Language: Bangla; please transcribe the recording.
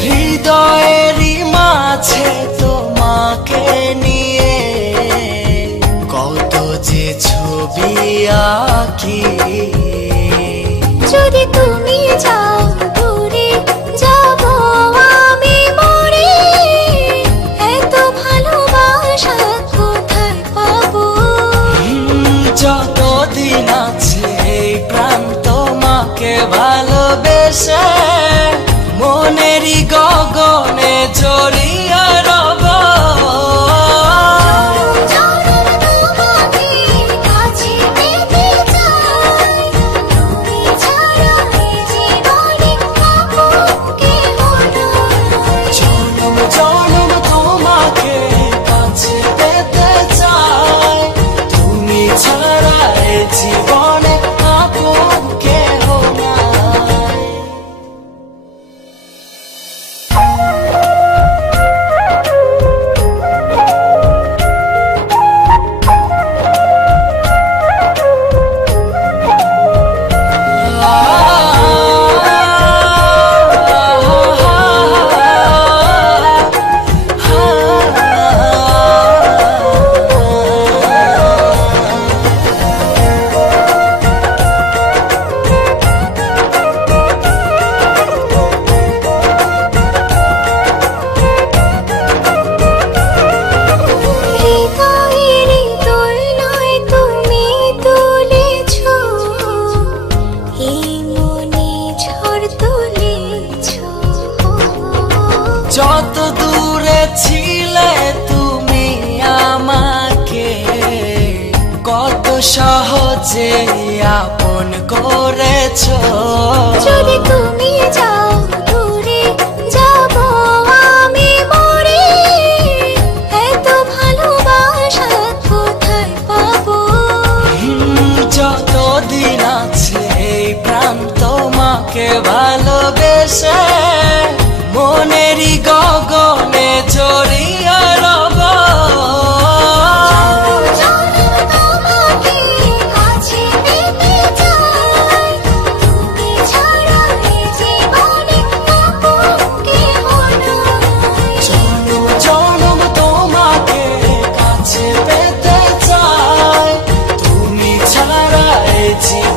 হৃদয়েরই মাঝে তোমাকে নিয়ে কত যে ছবি আঁকি। যদি তুমি যাও দূরে যাব আমি মরে, এত ভালোবাসা কোথায় পাবো? যতদিন আছে এই প্রাণ তোমাকে ভালোবেসে মনেরই গগনে জড়িয়ে রব। জনম জনম তোমাকে কাছে পেতে চাই, তুমি ছাড়া এই জীবনে আপন কেহ নাই। যত দূরে ছিলে তুমি আমাকে কত সহজে আপন করেছো। যদি তুমি যাও দূরে যাব আমি মরে, এত ভালোবাসা কোথায় পাবো? যতদিন আছে এই প্রাণ তোমাকে ভালোবেসে মনেরই গগনে জড়িয়ে রব। জনম জনম তোমাকে কাছে পেতে চাই, তুমি ছাড়া এই জীবন